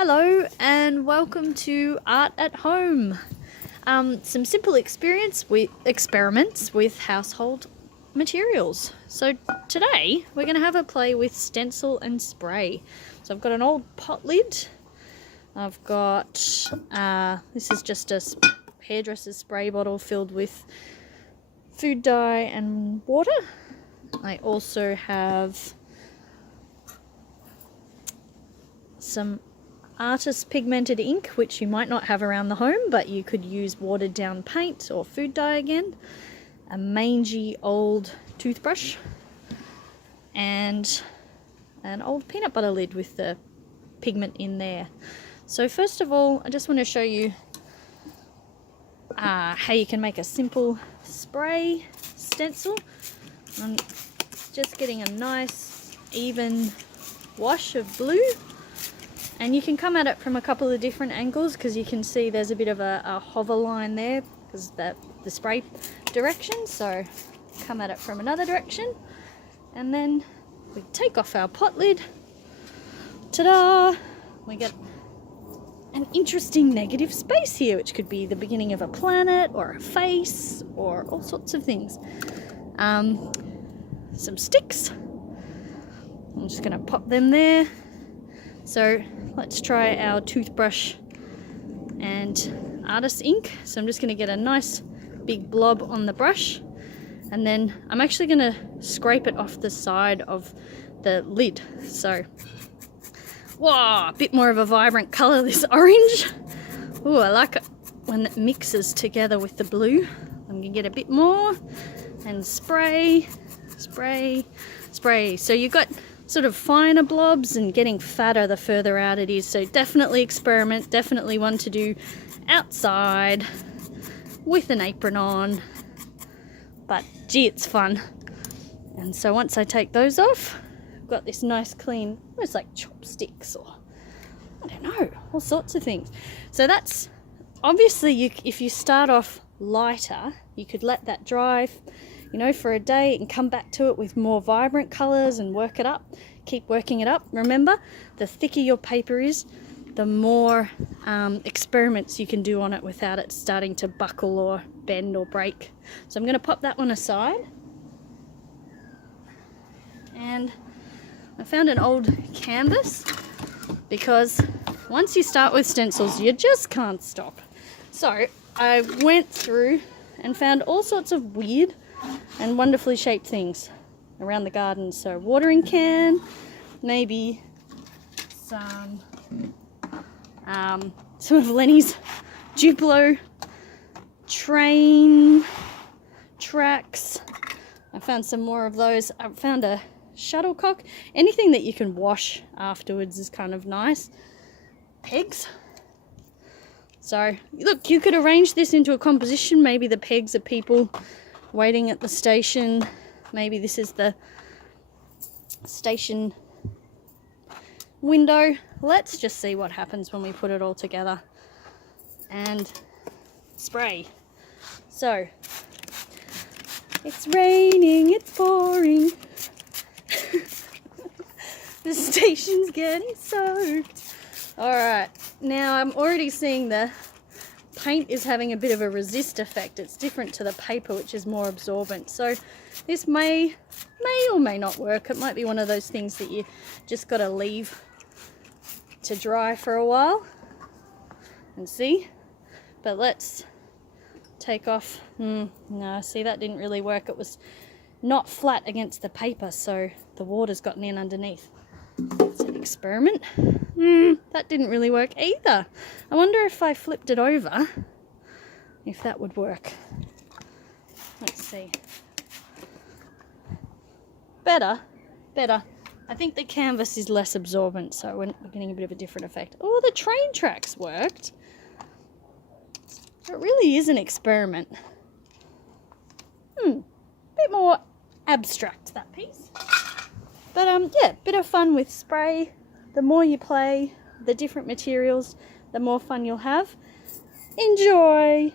Hello and welcome to Art at Home. Some simple experiments with household materials. So today we're going to have a play with stencil and spray. So I've got an old pot lid. I've got, this is just a hairdresser's spray bottle filled with food dye and water. I also have some artist pigmented ink, which you might not have around the home, but you could use watered down paint or food dye again, a mangy old toothbrush, and an old peanut butter lid with the pigment in there. So first of all, I just want to show you how you can make a simple spray stencil. I'm just getting a nice even wash of blue. And you can come at it from a couple of different angles because you can see there's a bit of a hover line there because the spray direction. So come at it from another direction. And then we take off our pot lid. Ta-da! We get an interesting negative space here, which could be the beginning of a planet or a face or all sorts of things. Some sticks. I'm just going to pop them there. So let's try our toothbrush and artist ink. So I'm just going to get a nice big blob on the brush, and then I'm actually going to scrape it off the side of the lid. So, whoa, a bit more of a vibrant colour, this orange. Ooh, I like it when it mixes together with the blue. I'm going to get a bit more and spray, spray, spray. So you've got sort of finer blobs and getting fatter the further out it is. So definitely experiment, definitely one to do outside with an apron on. But gee, it's fun. And so once I take those off, I've got this nice clean, almost like chopsticks or I don't know, all sorts of things. So that's obviously, if you start off lighter, you could let that dry, you know, for a day and come back to it with more vibrant colors and work it up. Keep working it up. Remember, the thicker your paper is, the more experiments you can do on it without it starting to buckle or bend or break. So I'm going to pop that one aside. And I found an old canvas because once you start with stencils, you just can't stop. So I went through and found all sorts of weird and wonderfully shaped things around the garden. So watering can, maybe some of Lenny's Duplo train tracks. I found some more of those. I found a shuttlecock. Anything that you can wash afterwards is kind of nice. Pegs. So look, you could arrange this into a composition. Maybe the pegs are people waiting at the station. Maybe this is the station window. Let's just see what happens when we put it all together and spray. So it's raining, it's pouring. The station's getting soaked. All right, now I'm already seeing the paint is having a bit of a resist effect. It's different to the paper, which is more absorbent. So this may or may not work. It might be one of those things that you just got to leave to dry for a while and see. But let's take off. No, see, that didn't really work. It was not flat against the paper, so the water's gotten in underneath. It's an experiment. That didn't really work either. I wonder if I flipped it over, if that would work. Let's see. Better. I think the canvas is less absorbent, so we're getting a bit of a different effect. Oh, the train tracks worked. It really is an experiment. Bit more abstract, that piece. But yeah, bit of fun with spray. The more you play, the different materials, the more fun you'll have. Enjoy!